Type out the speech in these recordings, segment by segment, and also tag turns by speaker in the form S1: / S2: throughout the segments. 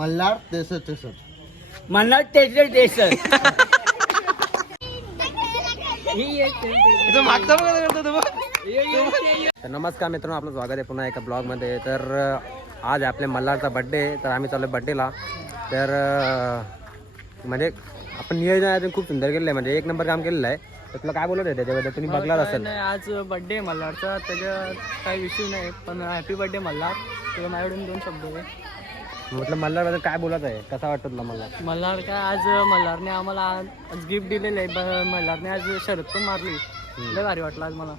S1: मल्हार तेसष्ट तेसष्ट
S2: मल्हार तेसष्ट
S3: तर नमस्कार मित्रांनो आपलं स्वागत आहे पुन्हा एका ब्लॉगमध्ये तर आज आहे आपल्या मल्हारचा बड्डे तर आम्ही चाललो बड्डेला तर म्हणजे आपण नियोजन खूप सुंदर केलेलं आहे. म्हणजे एक नंबर काम केलेलं आहे. तर तुला काय बोलत आहे त्याच्याबद्दल? तुम्ही बघलाच असेल.
S2: आज बर्थडे मल्हारचा. त्याच्यात काही विषय नाही पण हॅपी बर्थडे मल्हार. तुला माझ्याकडून दोन शब्द आहे
S3: म्हटलं मल्हारबद्दल काय बोलत आहे? कसा वाटतो तुला मल्हार?
S2: मल्हार काय आज मल्हारने आम्हाला आज गिफ्ट दिलेलं आहे. ब- मल्हारने आज शरद पण मारली. लय भारी वाटलं आज मला.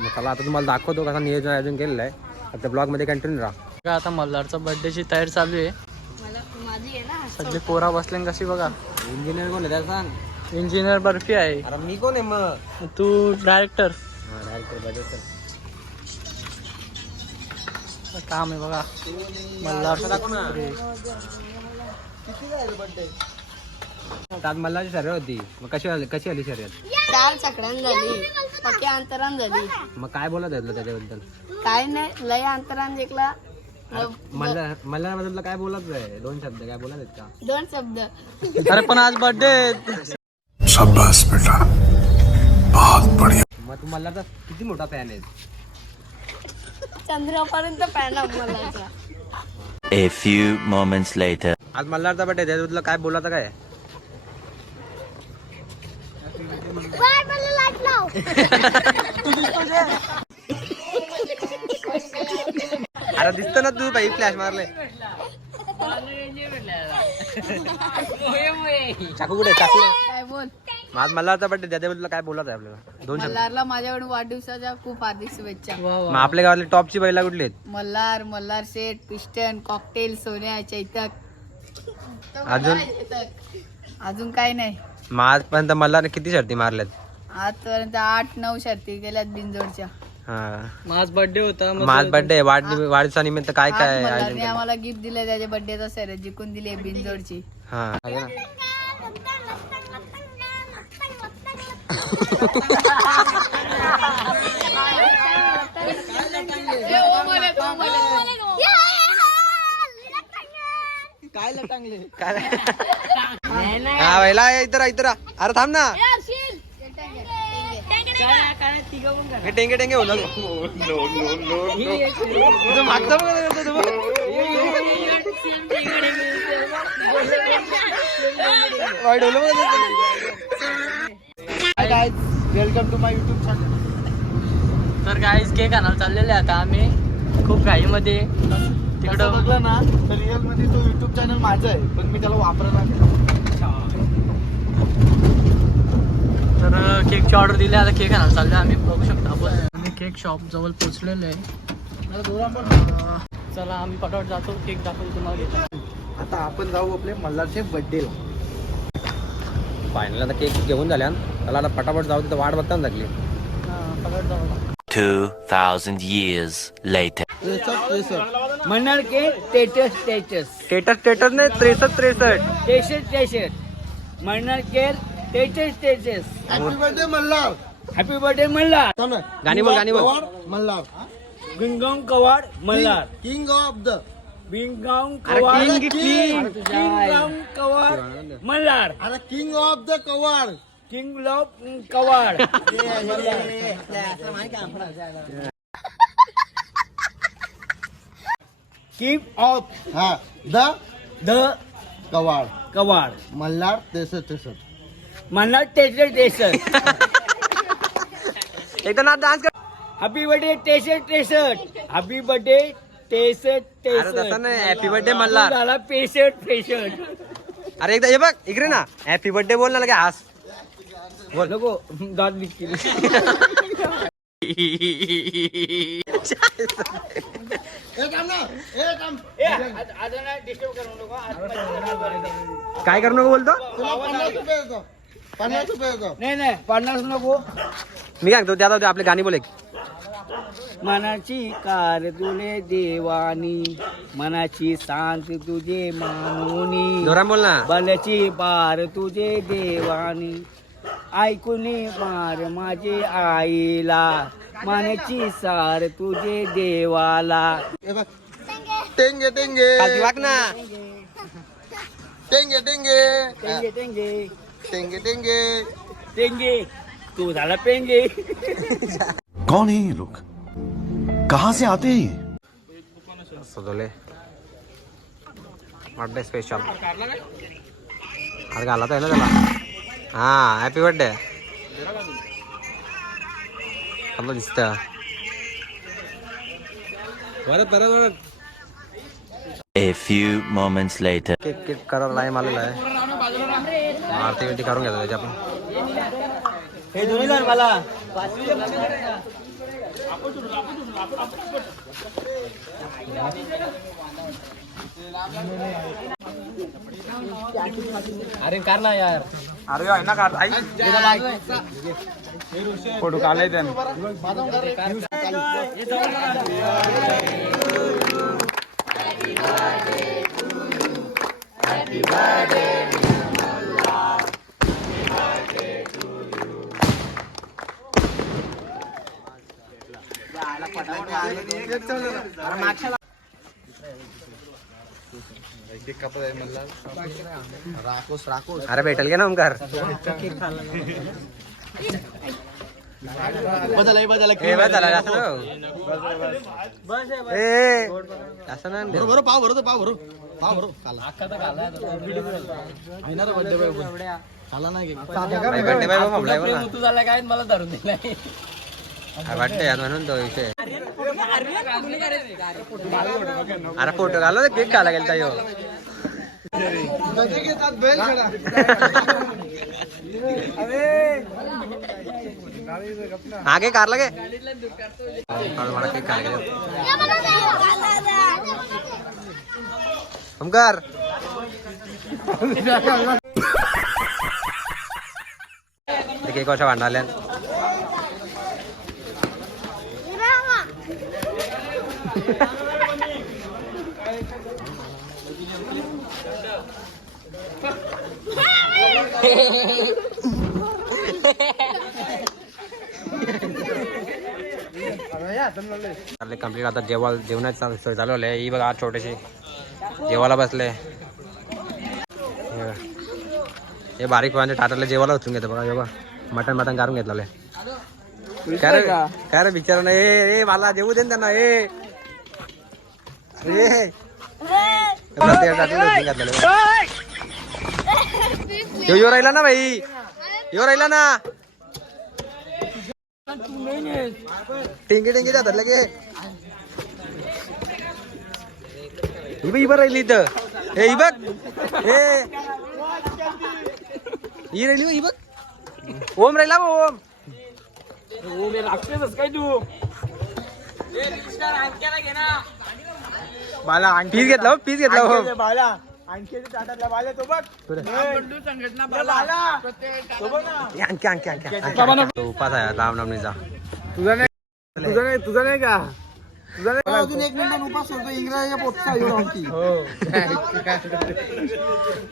S3: मग चला आता तुम्हाला दाखवतो कसं नियोजन अजून केलेलं आहे. त्या ब्लॉगमध्ये कंटिन्यू राहा.
S2: आता मल्हारचा बर्थडेची तयारी चालू आहे. सगळी पोरा बसले कशी बघा.
S3: इंजिनियर कोण आहे? त्याला सांग.
S2: इंजिनियर बर्फी आहे.
S3: अरे मी कोण आहे मग?
S2: तू डायरेक्टर काम आहे बघा. मल्हार
S3: आज मल्हारची शर्यत होती. मग कशी आली कशी आली शर्यत
S4: चार चकड्यान झाली. पक्या अंतरान झाली.
S3: मग काय बोलत आहे तुला त्याच्याबद्दल?
S4: काय नाही लय अंतरान जिंकला.
S3: मल्हार मल्हारबद्दल तुला काय बोलत आहे दोन शब्द काय बोलत आहेत का?
S4: दोन शब्द.
S2: अरे पण आज बर्थडे
S3: मग तू मल्हारचा किती मोठा फॅन आहे?
S4: चंद्रापर्यंत पॅन मला
S5: A few moments later.
S3: आज मल्हारचा बड्डे त्याच्याबद्दल तुला काय बोलायचं काय? अरे दिसत ना तू काही फ्लॅश मारले चाकू कुठे चाकू.
S4: काय बोल?
S3: आज मल्हारचा बड्डे त्याच्याबद्दल काय बोलायचं आहे आपल्याला? दोन शब्द.
S4: मल्हारला माझ्याकडून वाढदिवसाच्या खूप हार्दिक शुभेच्छा.
S3: मग आपल्या गावातली टॉपची बैला कुठली आहेत?
S4: Malhar Malhar set piston cocktail Sonya Chetak.
S3: अजून?
S4: अजून काय नाही.
S3: मग आजपर्यंत मल्हारने किती शर्ती मारल्यात?
S4: आजपर्यंत आठ नऊ शर्ती गेल्यात बिनजोडच्या
S3: हा.
S2: आज बर्थडे होता मग
S3: माझ वाढ वाढदिवसा निमित्त काय
S4: आज
S3: काय आयोजन
S4: मल्हारने
S3: केलं?
S4: आम्हाला गिफ्ट दिले त्याच्या बर्थडेचा सर जिंकून दिली बिनजोडची
S3: हा आहे ना? हा पहिला इतर इतर अरे थांब ना. हे टेंगे टेंगे होणार तुझं वाईट होलं
S1: welcome to my YouTube channel
S2: तर गाईज केक आणायला चाललेले आता आम्ही. खूप घाईमध्ये. तिकडं
S1: बघलं ना तर रिअलमध्ये तो युट्यूब चॅनल माझा आहे पण मी त्याला वापरला
S2: तर केकची ऑर्डर दिली आता केक आणायला चाललो आम्ही. बघू शकतो आपण. आम्ही केक शॉप जवळ पोहोचलेलो आहे. चला आम्ही पटापट जातो. केक दाखवतो तुम्हाला घेतो.
S1: आता आपण जाऊ आपल्या मल्हारच्या बर्थडेला
S3: फायनल आता केक घेऊन झाल्या त्याला आता पटापट जाऊ तिथं वाट बघता लागली.
S2: हां जाऊ
S5: 2,000 years later.
S1: त्रेसष्ट त्रेसष्ट.
S2: म्हणणार के स्टेटस स्टेटस
S3: स्टेटस स्टेटस नाही त्रेसष्ट त्रेसष्ट.
S2: म्हणणार
S1: happy birthday Malhar.
S2: Happy birthday Malhar.
S1: थांब ना.
S3: गाणी बोल, गाणी बोल.
S1: मल्हार.
S2: बिंगाव कवाड मल्हार.
S1: किंग ऑफ द
S2: बिंगाव
S3: अरे
S2: कवाड
S3: किंग किंग
S2: किंग कवाड मल्हार.
S1: अरे किंग ऑफ द कवाड
S2: किंग लॉफ कवाड किंग ऑफ
S1: हा द
S2: द
S1: कवाड
S2: कवाड
S1: मल्हार त्रेसष्ट त्रेसष्ट
S2: मल्हार टेसर टेसर
S3: एकदा ना डान्स कर.
S2: हॅपी बर्थडे टेसर टेसर हॅपी बर्थडे टेसर
S3: अरे
S2: टेसर
S3: तसं नाही हॅपी बर्थडे मल्हार.
S2: झाला पेशंट पेशंट.
S3: अरे एकदा हे बघ इकडे ना. हॅपी बर्थडे बोल ना लगे हास. बोल
S2: नको दात
S3: काय करू नको बोलतो?
S1: पन्नास रुपये
S2: नाही नाही पन्नास नको.
S3: मी काय सांगतो त्यात आपली गाणी बोल एक.
S2: मनाची कार तुले देवानी मनाची शांत तुझे मानुनी
S3: बोल ना.
S2: बल्याची पार तुझे देवानी. ऐकून पार माझे आईला. मनाची सार तुझे देवाला.
S1: टेंगे टेंगे.
S3: खालती वाग ना. टेंगे टेंगे.
S2: टेंगे टेंगे.
S3: टेंगे टेंगे.
S2: टेंगे. तू झाला पेंगे.
S6: कौन है ये लोग? कहां से आते हैं ये?
S3: स्पेशल आहे ना त्याला. हा हॅपी बर्थडे चांगलं दिसतं. परत परत परत
S5: A few moments later.
S3: Cake cake करायला लाईम आलेला आहे. आरती बिरती करून घ्यायचं त्याच्या आपण.
S2: हे दोन्ही जण मला. अरे कार ना यार.
S1: अरे आहे ना का आई. फोटो काढलाय त्याने.
S3: अरे भेटेल का ना ओमकार
S1: बदल बदल
S3: ना.
S1: बरोबर पाव भरो पाव भरो. पाव भरो. खाला. नाही
S2: काय मला धरून दिलाय.
S3: हा, वाटतंय यात म्हणून तो विषय. अरे फोटो घाला केक खायला गेलता यो. आगे कार लगे. मला केक खायला गेलो ओमकार. केक कशा भांडाल्या चालले कंप्लीट आता जेवा जेवणाची चालू सोय चालू आहे ही बघा आज छोटेशी जेवायला बसले हे बारीक म्हणजे टाटाला जेवायला उचलून घेतो बघा. हे बघा मटन मटन काढून घेतलं काय रे काय रे बिचारा? ना ए ए मला जेवू दे ना त्यांना. ए ए प्रत्येक टाटाला उचलून घेतलेलं. यो यो राहिला ना भाई यो राहिला ना टिंगे टिंगे जातात लगे ही बघ राहिली इथं हे ही बघ हे ही राहिली बघ, ही बघ ओम राहिला ओम ओम
S2: काय तू
S1: मला
S3: पीस घेतला हो, पीस घेतला ओम
S1: बाला आणखी टाटातला बाला तो बघ. संघटना बाला. तो बघ ना.
S3: हे आणखी आणखी आणखी. तो उपास आहे रामनवमीचा
S1: तुझा नाही तुझा नाही तुझा नाही का? तुझा नाही? अजून एक मिनिट उपास होतो इंग्रजाच्या पोटचा आणखी.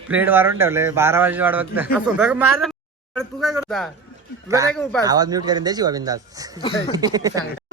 S3: प्लेट वाढवून ठेवले बारा वाजता वाट बघता
S1: मार तू काय करता तुझा नाही का उपास?
S3: आवाज म्यूट करून द्यायची बिंदास.